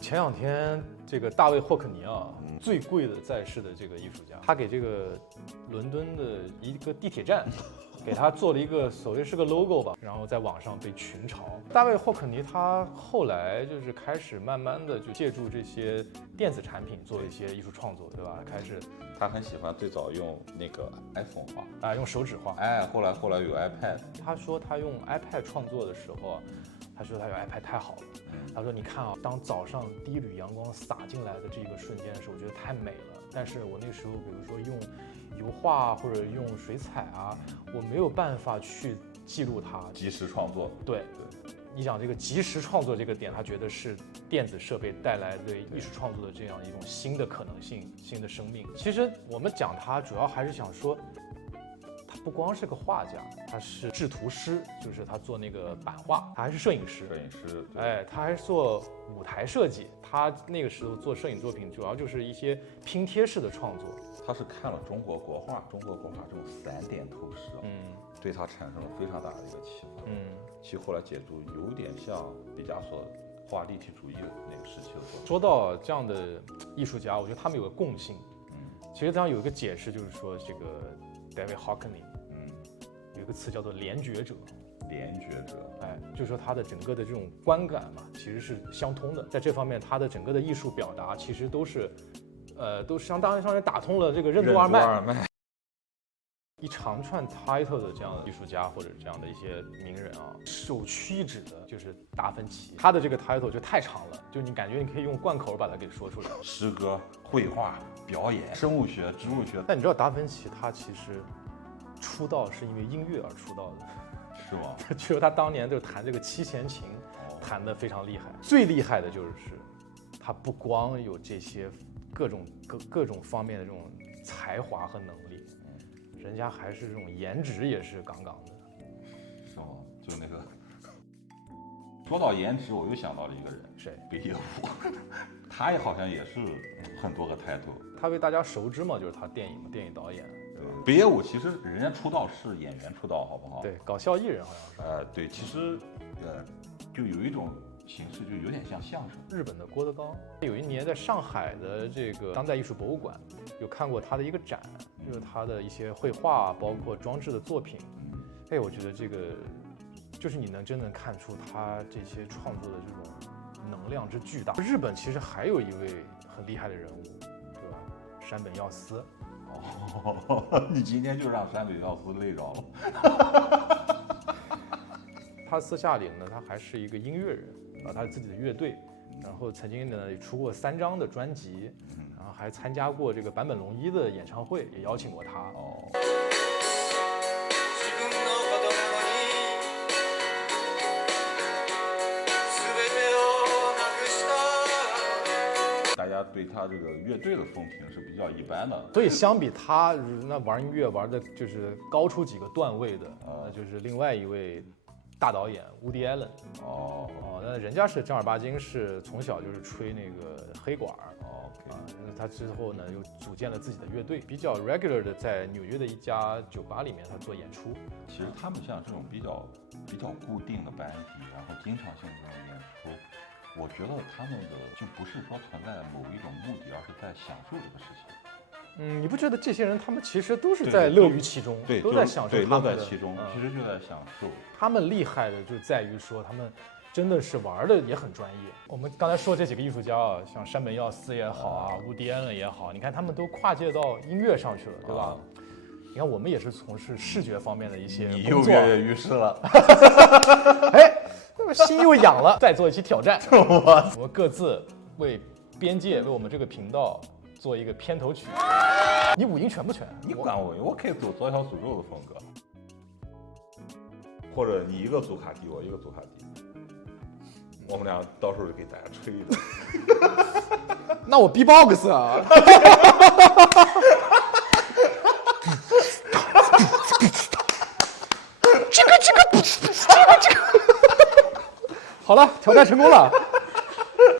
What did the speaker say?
前两天这个大卫霍克尼啊，最贵的在世的这个艺术家，他给这个伦敦的一个地铁站，给他做了一个所谓是个 logo 吧，然后在网上被群嘲。大卫霍克尼他后来就是开始慢慢的就借助这些电子产品做一些艺术创作，对吧？开始他很喜欢最早用那个 iPhone 画，用手指画。后来有 iPad。他说他用 iPad 创作的时候，他说他有 iPad 太好了。他说你看啊，当早上第一缕阳光洒进来的这个瞬间的时候，我觉得太美了。但是我那时候比如说用油画或者用水彩啊，我没有办法去记录它。即时创作。对。你讲这个即时创作这个点，他觉得是电子设备带来对艺术创作的这样一种新的可能性、新的生命。其实我们讲他，主要还是想说，他不光是个画家，他是制图师，就是他做那个版画，他还是摄影师。他还是做舞台设计。他那个时候做摄影作品，主要就是一些拼贴式的创作。他是看了中国国画这种3点透视，对他产生了非常大的一个启发。其实后来解读有点像毕加索画立体主义的那个时期的作品。说到这样的艺术家，我觉得他们有个共性。其实当然有一个解释，就是说这个 David Hockney，有一个词叫做联觉者。就是说他的整个的这种观感嘛，其实是相通的。在这方面，他的整个的艺术表达其实都是相当于打通了这个任督二脉。一长串 title 的这样的艺术家或者这样的一些名人啊，首屈一指的就是达芬奇。他的这个 title 就太长了，就你感觉你可以用贯口把它给说出来。诗歌、绘画、表演、生物学、植物学。但你知道达芬奇他其实出道是因为音乐而出道的。是吗？据说他当年就弹这个七弦琴，弹得非常厉害。最厉害的就是他不光有这些各种方面的这种才华和能力，人家还是这种颜值也是杠杠的。是吗？就那个，说到颜值，我又想到了一个人，谁？北野武。他也好像也是很多个 title。他为大家熟知嘛，就是他电影导演。北野武其实人家出道是演员出道，好不好？对，搞笑艺人好像是。对，其实就有一种形式，就有点像相声。日本的郭德纲有一年在上海的这个当代艺术博物馆有看过他的一个展，就是他的一些绘画，包括装置的作品。我觉得这个就是你真能看出他这些创作的这种能量之巨大。日本其实还有一位很厉害的人物，对吧？山本耀司。你今天就让山本耀司累着了。他私下里呢，他还是一个音乐人他有自己的乐队，然后曾经呢也出过3张的专辑，然后还参加过这个坂本龙一的演唱会，也邀请过他。大家对他这个乐队的风评是比较一般的，所以相比他那玩音乐玩的就是高出几个段位的，那就是另外一位大导演Woody Allen。那人家是正儿八经是从小就是吹那个黑管那他之后呢又组建了自己的乐队，比较 regular 的在纽约的一家酒吧里面他做演出。其实他们像这种比较固定的班底，然后经常性的这种演出，我觉得他们的就不是说存在某一种目的，而是在享受这个事情。你不觉得这些人他们其实都是在乐于其中，对，都在享受他们的，乐在其中，其实就在享受。他们厉害的就在于说他们真的是玩的也很专业。我们刚才说这几个艺术家啊，像山本耀司也好Woody Allen也好，你看他们都跨界到音乐上去了，对吧？你看我们也是从事视觉方面的一些工作，你又跃跃欲试了。心又痒了，再做一期挑战。我们各自为边界，为我们这个频道做一个片头曲。你五音全不全？你管我可以走左小诅咒的风格，或者你一个祖卡迪，我一个祖卡迪，我们俩到时候就给大家吹一个。那我 B-box 啊。这个，好了，挑战成功了。